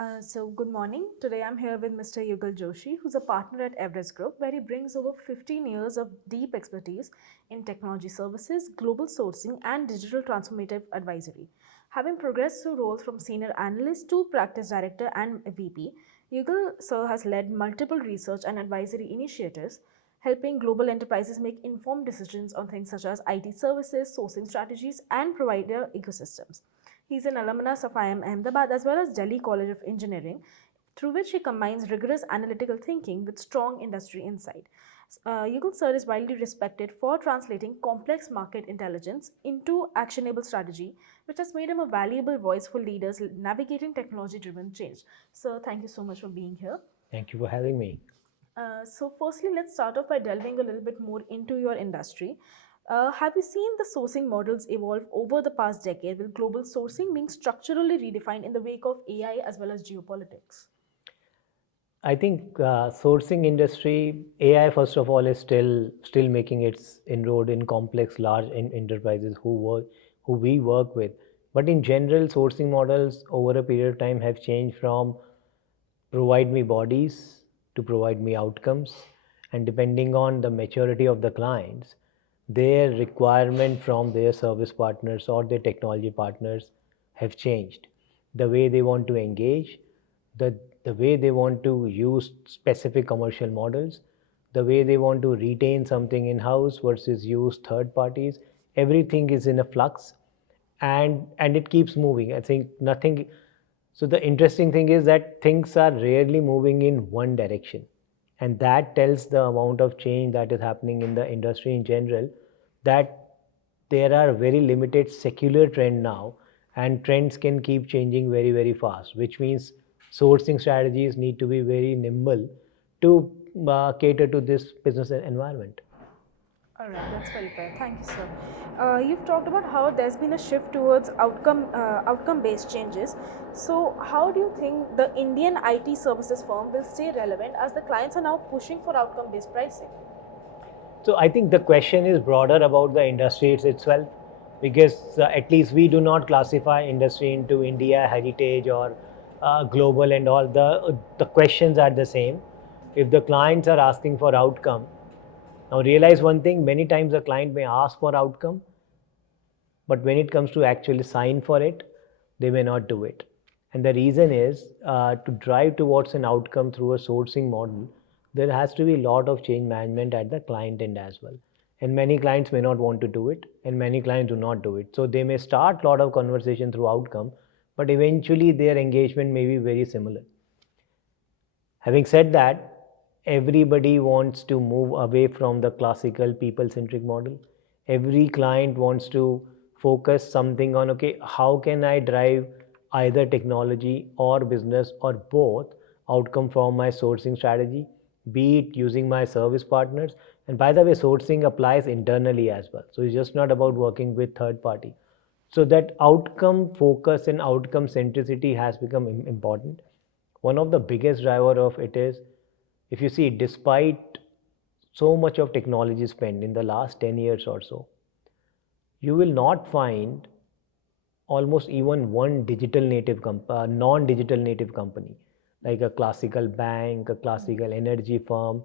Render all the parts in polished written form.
Good morning. Today I'm here with Mr. Yugal Joshi, who's a partner at Everest Group, where he brings over 15 years of deep expertise in technology services, global sourcing, and digital transformative advisory. Having progressed through roles from senior analyst to practice director and VP, Yugal sir has led multiple research and advisory initiatives, helping global enterprises make informed decisions on things such as IT services, sourcing strategies, and provider ecosystems. He's an alumnus of IIM Ahmedabad as well as Delhi College of Engineering, through which he combines rigorous analytical thinking with strong industry insight. Yugal sir is widely respected for translating complex market intelligence into actionable strategy, which has made him a valuable voice for leaders navigating technology driven change. Sir, thank you so much for being here. Thank you for having me. Firstly, let's start off by delving a little bit more into your industry. Have you seen the sourcing models evolve over the past decade, with global sourcing being structurally redefined in the wake of AI as well as geopolitics? I think sourcing industry AI first of all is still making its inroad in complex large enterprises who we work with. But in general, sourcing models over a period of time have changed from provide me bodies to provide me outcomes, and depending on the maturity of the clients, their requirement from their service partners or their technology partners have changed. The way they want to engage, the, the way they want to use specific commercial models, the way they want to retain something in-house versus use third parties, everything is in a flux, and it keeps moving. I think nothing. So the interesting thing is that things are rarely moving in one direction, and that tells the amount of change that is happening in the industry in general, that there are very limited secular trend now, and trends can keep changing very fast, which means sourcing strategies need to be very nimble to cater to this business environment. All right, that's very fair. Thank you, sir. You've talked about how there's been a shift towards outcome-based changes. So, how do you think the Indian IT services firm will stay relevant as the clients are now pushing for outcome-based pricing? So I think the question is broader about the industry itself, because at least we do not classify industry into India, heritage, or global, and all. The questions are the same. If the clients are asking for outcome, now realize one thing: many times a client may ask for outcome, but when it comes to actually sign for it, they may not do it. And the reason is, to drive towards an outcome through a sourcing model, there has to be a lot of change management at the client end as well. And many clients may not want to do it, and many clients do not do it. So they may start a lot of conversation through outcome, but eventually their engagement may be very similar. Having said that, everybody wants to move away from the classical people-centric model. Every client wants to focus something on, okay, how can I drive either technology or business or both outcome from my sourcing strategy, be it using my service partners. And by the way, sourcing applies internally as well. So it's just not about working with third party. So that outcome focus and outcome centricity has become important. One of the biggest driver of it is, if you see, despite so much of technology spent in the last 10 years or so, you will not find almost even one non-digital native company, like a classical bank, a classical energy firm,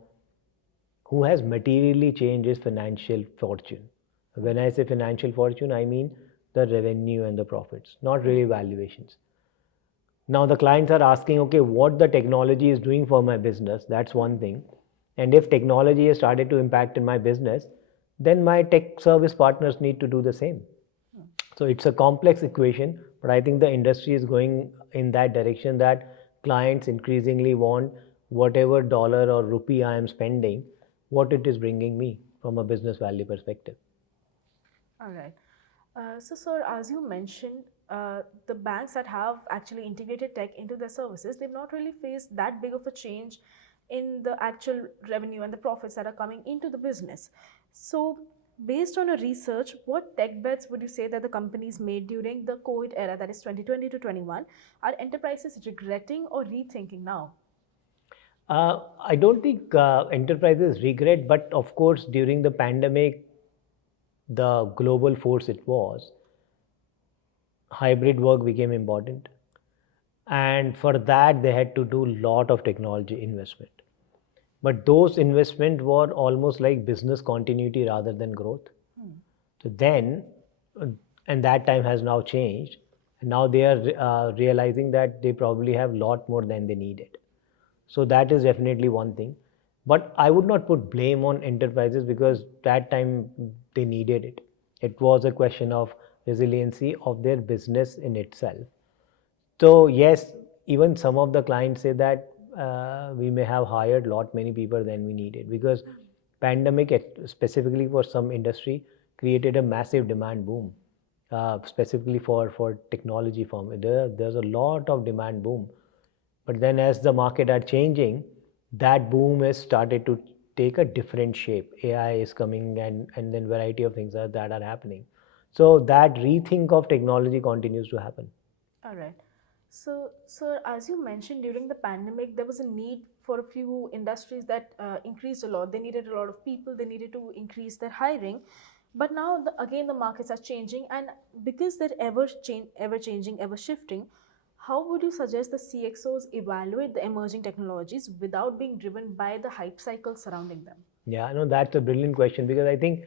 who has materially changed its financial fortune. When I say financial fortune, I mean the revenue and the profits, not really valuations. Now the clients are asking, okay, what the technology is doing for my business, that's one thing. And if technology has started to impact in my business, then my tech service partners need to do the same. So it's a complex equation, but I think the industry is going in that direction, that clients increasingly want whatever dollar or rupee I am spending, what it is bringing me from a business value perspective. All right. Sir, as you mentioned, the banks that have actually integrated tech into their services, they've not really faced that big of a change in the actual revenue and the profits that are coming into the business. So, based on your research, what tech bets would you say that the companies made during the COVID era, that is 2020 to 21, are enterprises regretting or rethinking now? I don't think enterprises regret, but of course, during the pandemic, the global force it was, hybrid work became important. and for that they had to do lot of technology investment. But those investment were almost like business continuity rather than growth. So then, uh, and that time has now changed. And now they are realizing that they probably have lot more than they needed. So that is definitely one thing. But I would not put blame on enterprises because that time they needed it. It was a question of resiliency of their business in itself. So yes, even some of the clients say that we may have hired lot many people than we needed because pandemic specifically for some industry created a massive demand boom, specifically for technology firm. There's a lot of demand boom, but then as the market are changing, that boom has started to take a different shape. AI is coming and then variety of things that are happening. So that rethink of technology continues to happen. All right. So, sir, as you mentioned, during the pandemic, there was a need for a few industries that increased a lot. They needed a lot of people. They needed to increase their hiring. But now, again, the markets are changing, and because they're ever changing, ever shifting, how would you suggest the CXOs evaluate the emerging technologies without being driven by the hype cycle surrounding them? Yeah, no, that's a brilliant question because I think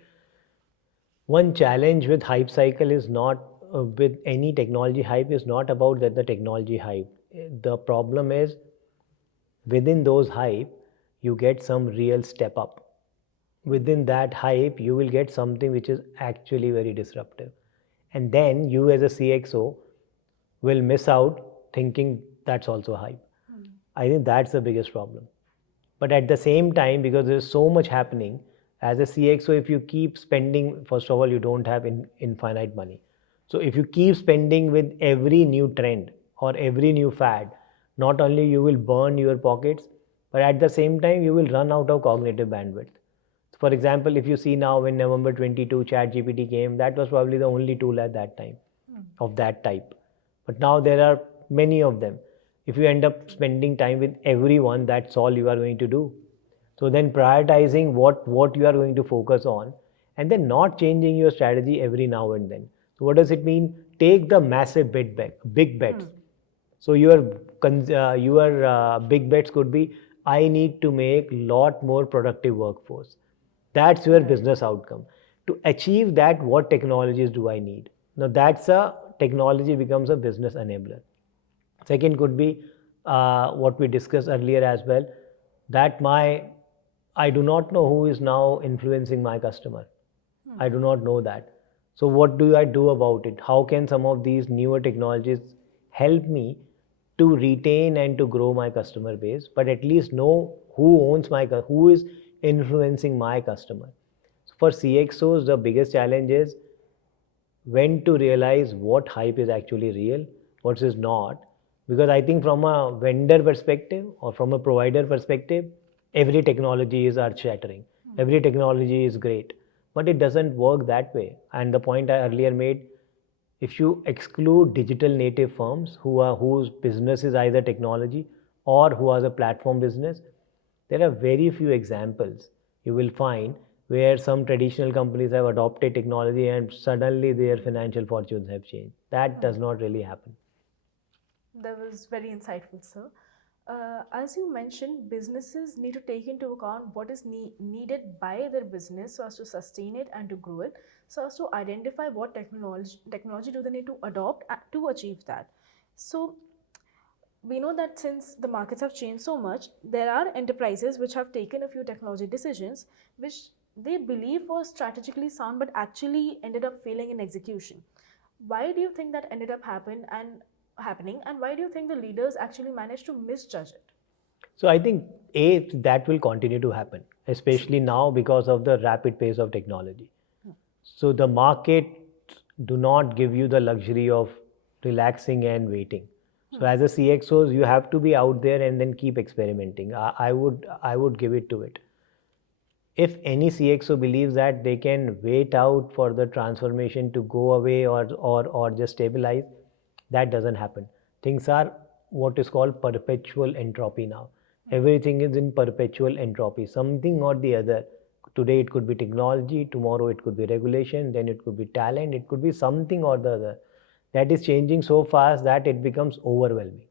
one challenge with hype cycle is not with any technology hype is not about that the technology hype. The problem is within those hype, you get some real step up. Within that hype, you will get something which is actually very disruptive. And then you as a CXO will miss out thinking that's also hype. I think that's the biggest problem. But at the same time, because there's so much happening, as a CXO, if you keep spending, first of all, you don't have infinite money. So if you keep spending with every new trend or every new fad, not only you will burn your pockets, but at the same time, you will run out of cognitive bandwidth. For example, if you see now in November 22, ChatGPT came, that was probably the only tool at that time of that type. But now there are many of them. If you end up spending time with everyone, that's all you are going to do. So then prioritizing what you are going to focus on and then not changing your strategy every now and then. So what does it mean? Take the massive big bets. So your big bets could be I need to make lot more productive workforce. That's your business outcome. To achieve that, what technologies do I need? Now that's a technology becomes a business enabler. Second could be what we discussed earlier as well, that I do not know who is now influencing my customer. I do not know that. So what do I do about it? How can some of these newer technologies help me to retain and to grow my customer base, but at least know who is influencing my customer. So for CXOs, the biggest challenge is when to realize what hype is actually real, what is not. Because I think from a vendor perspective or from a provider perspective, every technology is earth shattering. Every technology is great, but it doesn't work that way. And the point I earlier made, if you exclude digital native firms whose business is either technology or who has a platform business, there are very few examples you will find where some traditional companies have adopted technology and suddenly their financial fortunes have changed. That does not really happen. That was very insightful, sir. As you mentioned, businesses need to take into account what is needed by their business so as to sustain it and to grow it, so as to identify what technology do they need to adopt to achieve that. So we know that since the markets have changed so much, there are enterprises which have taken a few technology decisions which they believe was strategically sound but actually ended up failing in execution. Why do you think that ended up happening, and why do you think the leaders actually managed to misjudge it? So I think that will continue to happen, especially now because of the rapid pace of technology. So the market do not give you the luxury of relaxing and waiting. So as a CXOs, you have to be out there and then keep experimenting. I would give it to it. If any CXO believes that they can wait out for the transformation to go away or just stabilize, that doesn't happen. Things are what is called perpetual entropy now. Everything is in perpetual entropy, something or the other. Today it could be technology, tomorrow it could be regulation, then it could be talent, it could be something or the other. That is changing so fast that it becomes overwhelming.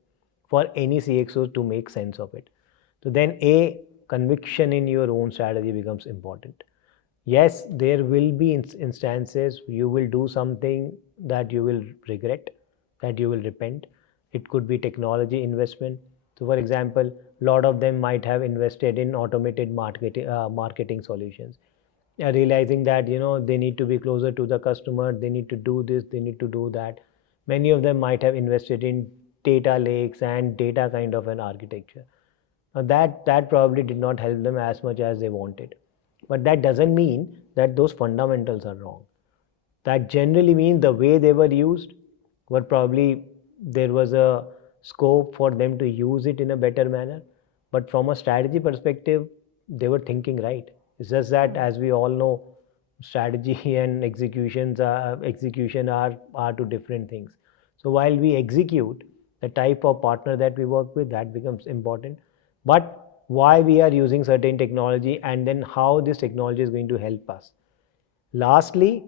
for any CXO to make sense of it. So then conviction in your own strategy becomes important. Yes, there will be instances you will do something that you will regret, that you will repent. It could be technology investment. So, for example, a lot of them might have invested in automated marketing solutions, realizing that they need to be closer to the customer, they need to do this, they need to do that. Many of them might have invested in data lakes and data kind of an architecture. Now that probably did not help them as much as they wanted. But that doesn't mean that those fundamentals are wrong. That generally means the way they were used were probably there was a scope for them to use it in a better manner. But from a strategy perspective, they were thinking right. It's just that, as we all know, strategy and execution are two different things. So while we execute, the type of partner that we work with, that becomes important. But why we are using certain technology, and then how this technology is going to help us. Lastly,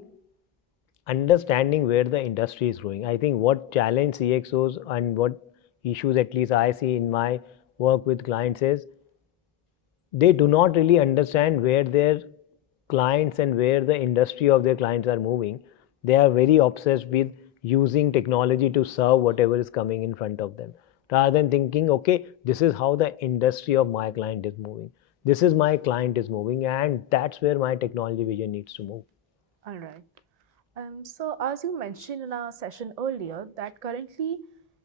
understanding where the industry is growing. I think what challenge CXOs and what issues at least I see in my work with clients is they do not really understand where their clients and where the industry of their clients are moving. They are very obsessed with using technology to serve whatever is coming in front of them, rather than thinking, okay, this is how the industry of my client is moving. This is my client is moving, and that's where my technology vision needs to move. All right. So, as you mentioned in our session earlier, that currently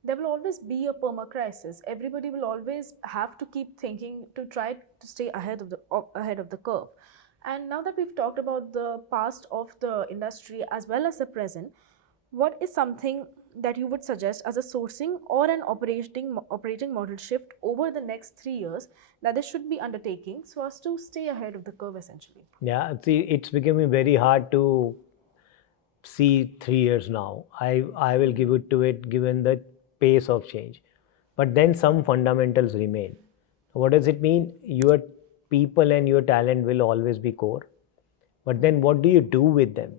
there will always be a perma crisis. Everybody will always have to keep thinking to try to stay ahead of the curve. And now that we've talked about the past of the industry as well as the present, what is something that you would suggest as a sourcing or an operating model shift over the next 3 years that they should be undertaking so as to stay ahead of the curve essentially? Yeah, see, it's becoming very hard to see 3 years now. I will give it to it given the pace of change. But then some fundamentals remain. What does it mean? Your people and your talent will always be core. But then what do you do with them?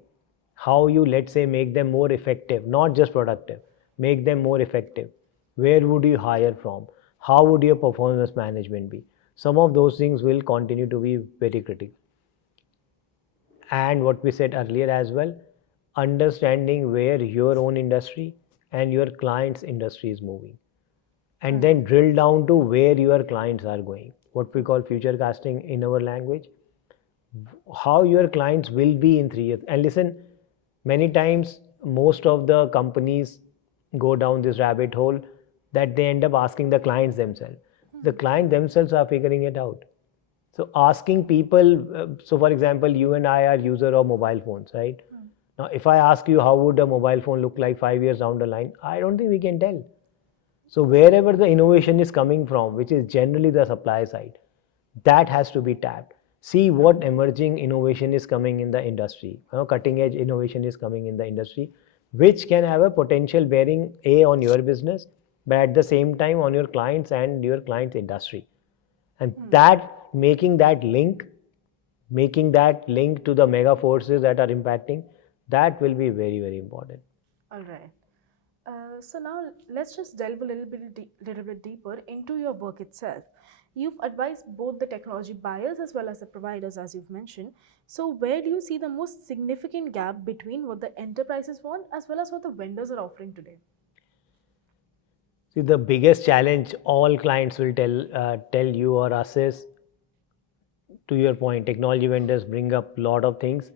How you, let's say, make them more effective, not just productive, make them more effective. Where would you hire from? How would your performance management be? Some of those things will continue to be very critical. And what we said earlier as well, understanding where your own industry and your client's industry is moving, and then drill down to where your clients are going, what we call future casting in our language, how your clients will be in 3 years. And listen, many times most of the companies go down this rabbit hole that they end up asking the clients themselves. The client themselves are figuring it out. So asking people, so for example, you and I are user of mobile phones, right? Now, if I ask you how would a mobile phone look like 5 years down the line, I don't think we can tell. So wherever the innovation is coming from, which is generally the supply side, that has to be tapped. See what emerging innovation is coming in the industry, cutting edge innovation is coming in the industry, which can have a potential bearing on your business, but at the same time on your clients and your client's industry. And that making that link to the mega forces that are impacting, that will be very, very important. All right. So now let's just delve a little bit deeper into your work itself. You've advised both the technology buyers as well as the providers, as you've mentioned. So where do you see the most significant gap between what the enterprises want as well as what the vendors are offering today? See, the biggest challenge all clients will tell you or us is, to your point, technology vendors bring up a lot of things.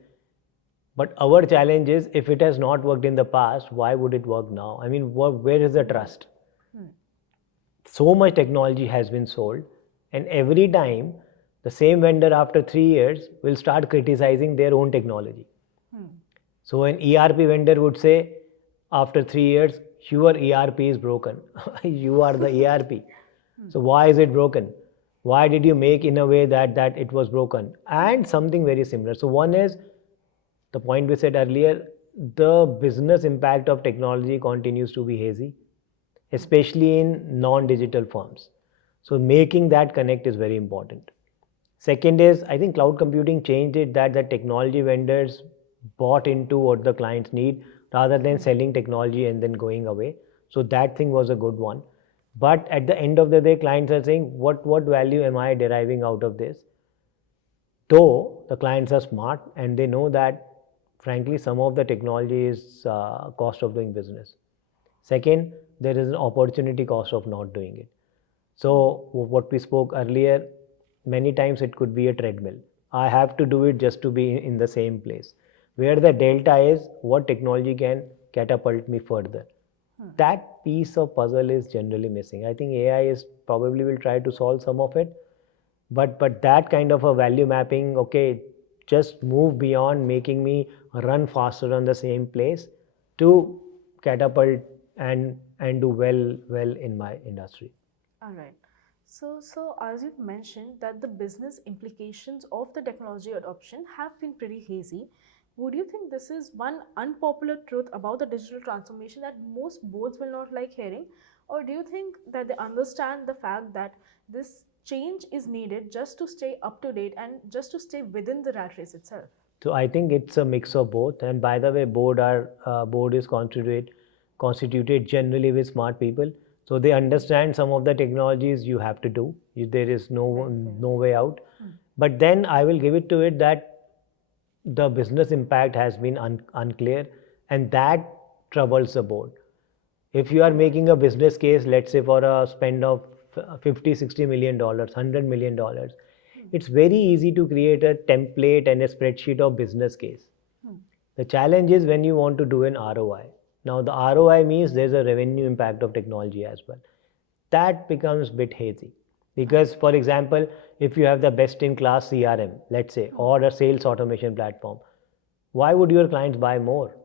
But our challenge is, if it has not worked in the past, why would it work now? I mean, where is the trust? So much technology has been sold, and every time the same vendor after 3 years will start criticizing their own technology. So an ERP vendor would say, after 3 years, your ERP is broken. You are the ERP. So why is it broken? Why did you make in a way that it was broken? And something very similar. So one is the point we said earlier, the business impact of technology continues to be hazy, especially in non-digital firms. So making that connect is very important. Second is, I think cloud computing changed it that the technology vendors bought into what the clients need rather than selling technology and then going away. So that thing was a good one. But at the end of the day, clients are saying, what value am I deriving out of this? Though the clients are smart and they know that, frankly, some of the technology is cost of doing business. Second, there is an opportunity cost of not doing it. So what we spoke earlier, many times it could be a treadmill. I have to do it just to be in the same place. Where the delta is, what technology can catapult me further. That piece of puzzle is generally missing. I think AI is probably will try to solve some of it, but that kind of a value mapping, okay, just move beyond making me run faster on the same place to catapult and do well in my industry. All right. So as you've mentioned that the business implications of the technology adoption have been pretty hazy, would you think this is one unpopular truth about the digital transformation that most boards will not like hearing? Or do you think that they understand the fact that this change is needed just to stay up to date and just to stay within the rat race itself? So I think it's a mix of both. And by the way, board is constituted generally with smart people. So they understand some of the technologies you have to do. There is no way out. But then I will give it to it that the business impact has been unclear, and that troubles the board. If you are making a business case, let's say for a spend of 50-60 million dollars, $100 million, it's very easy to create a template and a spreadsheet of business case. The challenge is when you want to do an ROI. Now the ROI means there's a revenue impact of technology as well. That becomes a bit hazy. Because, for example, if you have the best in class CRM, let's say, or a sales automation platform, why would your clients buy more?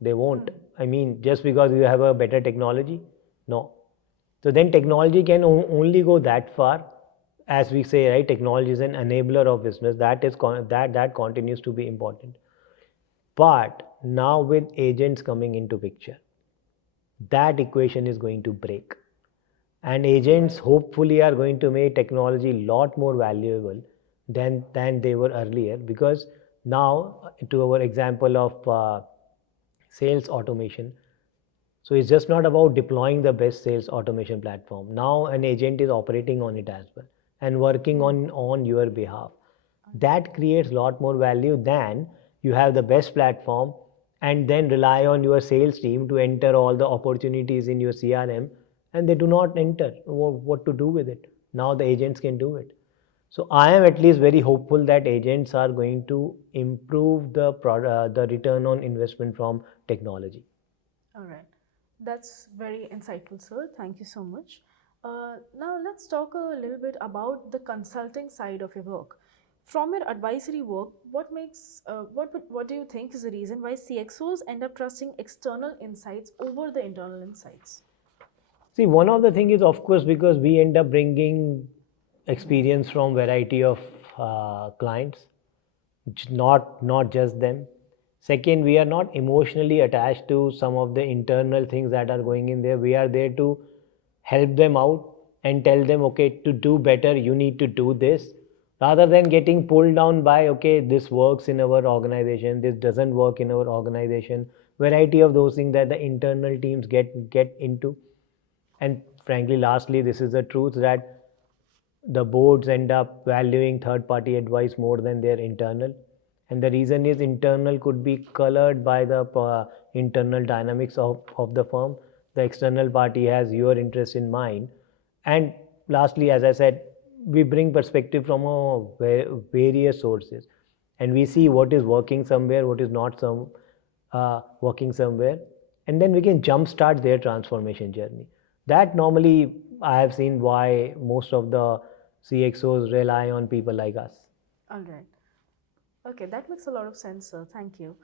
They won't. I mean, just because you have a better technology? No. So then technology can only go that far. As we say, right, technology is an enabler of business. That continues to be important. But now with agents coming into picture, that equation is going to break. And agents hopefully are going to make technology a lot more valuable than they were earlier, because now, to our example of sales automation, so it's just not about deploying the best sales automation platform. Now an agent is operating on it as well and working on your behalf. That creates a lot more value than you have the best platform and then rely on your sales team to enter all the opportunities in your CRM, and they do not enter what to do with it. Now the agents can do it. So I am at least very hopeful that agents are going to improve the return on investment from technology. All right. That's very insightful, sir. Thank you so much. Now, let's talk a little bit about the consulting side of your work. From your advisory work, what do you think is the reason why CXOs end up trusting external insights over the internal insights? See, one of the things is, of course, because we end up bringing experience from variety of clients, not just them. Second, we are not emotionally attached to some of the internal things that are going in there. We are there to help them out and tell them, okay, to do better, you need to do this, rather than getting pulled down by, okay, this works in our organization, this doesn't work in our organization. Variety of those things that the internal teams get into. And frankly, lastly, this is the truth that the boards end up valuing third-party advice more than their internal. And the reason is internal could be colored by the internal dynamics of the firm. The external party has your interest in mind. And lastly, as I said, we bring perspective from various sources. And we see what is working somewhere, what is not working somewhere. And then we can jumpstart their transformation journey. That normally I have seen why most of the CXOs rely on people like us. All right. Okay, that makes a lot of sense, sir. Thank you.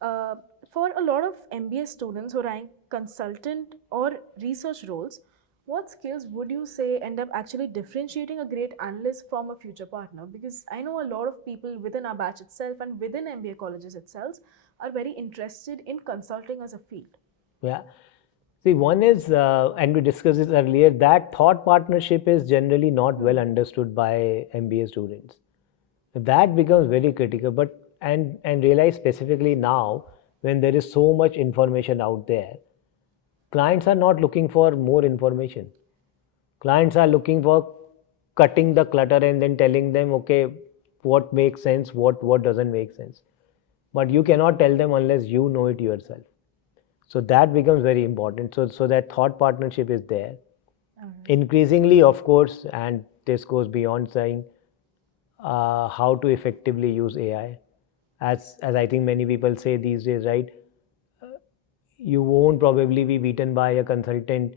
For a lot of MBA students who rank consultant or research roles, what skills would you say end up actually differentiating a great analyst from a future partner? Because I know a lot of people within our batch itself and within MBA colleges itself are very interested in consulting as a field. Yeah. See, one is, and we discussed this earlier, that thought partnership is generally not well understood by MBA students. That becomes very critical, and realize specifically now when there is so much information out there, clients are not looking for more information. Clients are looking for cutting the clutter and then telling them, okay, what makes sense, what doesn't make sense. But you cannot tell them unless you know it yourself. So that becomes very important. So that thought partnership is there. Increasingly, of course, and this goes beyond saying how to effectively use AI. As I think many people say these days, right? You won't probably be beaten by a consultant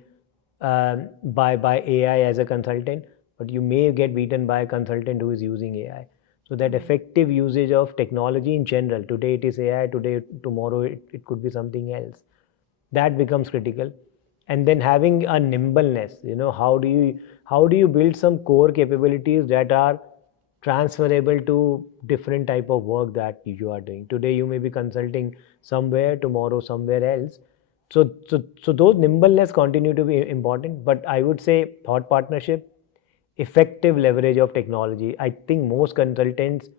by AI as a consultant, but you may get beaten by a consultant who is using AI. So that effective usage of technology in general, today it is AI, tomorrow it could be something else, that becomes critical. And then having a nimbleness, how do you build some core capabilities that are transferable to different type of work that you are doing. Today you may be consulting somewhere, tomorrow somewhere else. So those nimbleness continue to be important, but I would say thought partnership, effective leverage of technology. I think most consultants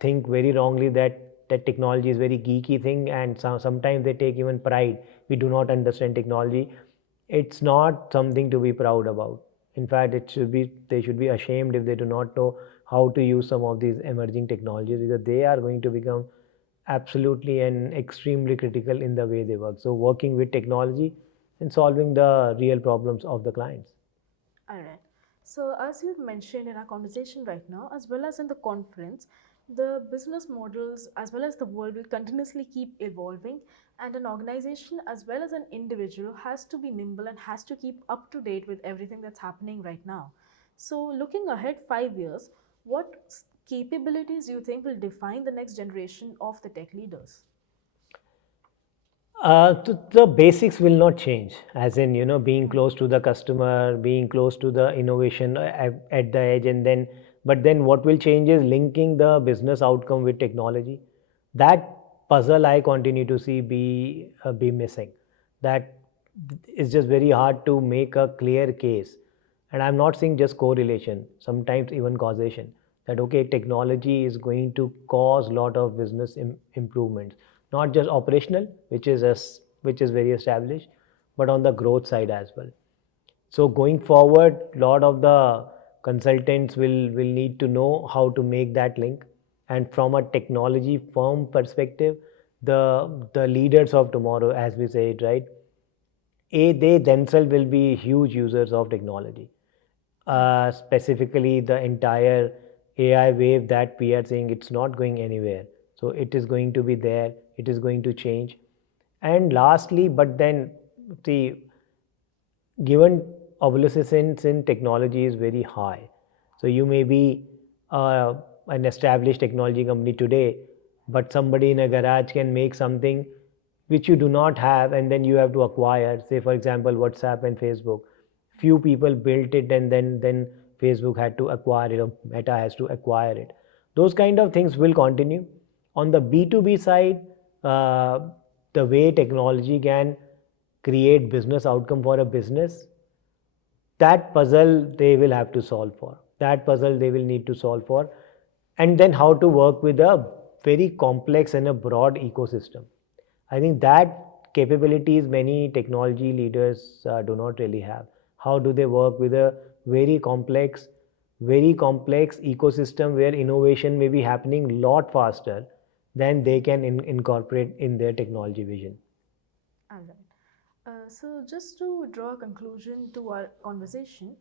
think very wrongly that technology is very geeky thing, and sometimes they take even pride. We do not understand technology. It's not something to be proud about. In fact, they should be ashamed if they do not know how to use some of these emerging technologies, because they are going to become absolutely and extremely critical in the way they work. So working with technology and solving the real problems of the clients. All right. So, as you've mentioned in our conversation right now, as well as in the conference, the business models as well as the world will continuously keep evolving, and an organization as well as an individual has to be nimble and has to keep up to date with everything that's happening right now. So, looking ahead 5 years, what capabilities do you think will define the next generation of the tech leaders? The basics will not change, as in, being close to the customer, being close to the innovation at the edge, but then what will change is linking the business outcome with technology. That puzzle I continue to see be missing. That is just very hard to make a clear case. And I'm not saying just correlation, sometimes even causation. That okay, technology is going to cause a lot of business improvements, not just operational, which is very established, but on the growth side as well. So going forward, a lot of the consultants will need to know how to make that link. And from a technology firm perspective, the leaders of tomorrow, as we say it, right? They themselves will be huge users of technology. Specifically, the entire AI wave that we are seeing, it's not going anywhere. So it is going to be there. It is going to change. And lastly, but then see, given obsolescence in technology is very high. So you may be an established technology company today, but somebody in a garage can make something which you do not have, and then you have to acquire. Say, for example, WhatsApp and Facebook. Few people built it, and then Facebook had to acquire it, or Meta has to acquire it. Those kind of things will continue. On the B2B side, uh, the way technology can create business outcome for a business, that puzzle they will have to solve for. That puzzle they will need to solve for. And then how to work with a very complex and a broad ecosystem. I think that capabilities many technology leaders do not really have. How do they work with a very complex ecosystem where innovation may be happening a lot faster than they can incorporate in their technology vision. All right. So, just to draw a conclusion to our conversation,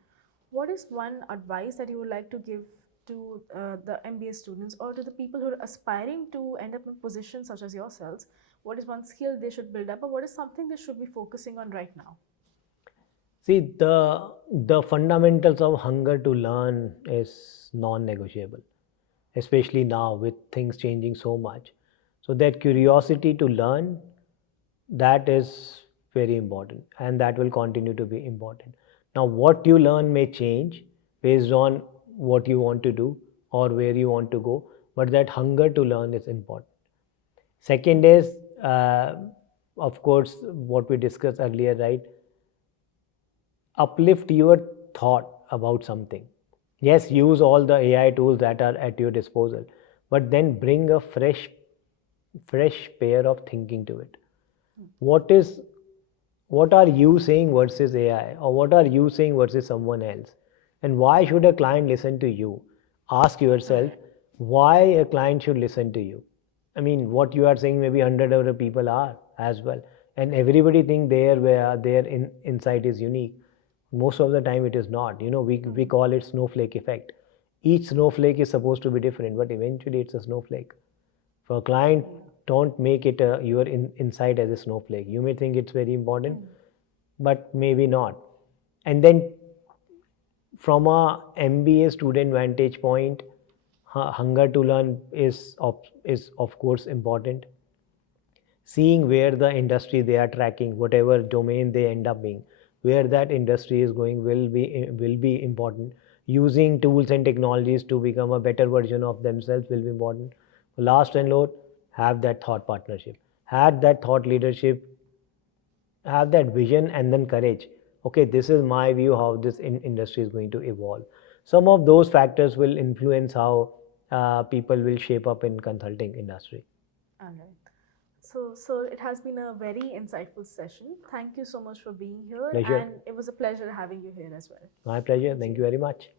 what is one advice that you would like to give to the MBA students or to the people who are aspiring to end up in positions such as yourselves? What is one skill they should build up, or what is something they should be focusing on right now? See, the fundamentals of hunger to learn is non-negotiable, especially now with things changing so much. So that curiosity to learn, that is very important, and that will continue to be important. Now, what you learn may change based on what you want to do or where you want to go, but that hunger to learn is important. Second is, of course, what we discussed earlier, right? Uplift your thought about something. Yes, use all the AI tools that are at your disposal, but then bring a fresh pair of thinking to it. What is what are you saying versus AI, or what are you saying versus someone else, and why should a client listen to you? Ask yourself why a client should listen to you. I mean, what you are saying, maybe 100 other people are as well, and everybody think their insight is unique. Most of the time it is not. We call it snowflake effect. Each snowflake is supposed to be different, but eventually it's a snowflake. For a client, don't make it your insight as a snowflake. You may think it's very important, but maybe not. And then from a MBA student vantage point, hunger to learn is of course important. Seeing where the industry they are tracking, whatever domain they end up being, where that industry is going will be important. Using tools and technologies to become a better version of themselves will be important. Last and not, have that thought partnership, had that thought leadership, have that vision, and then courage. Okay, this is my view how this industry is going to evolve. Some of those factors will influence how people will shape up in consulting industry. All right. So it has been a very insightful session. Thank you so much for being here, Pleasure. and it was a pleasure having you here as well. My pleasure. Thank Thank you. you very much.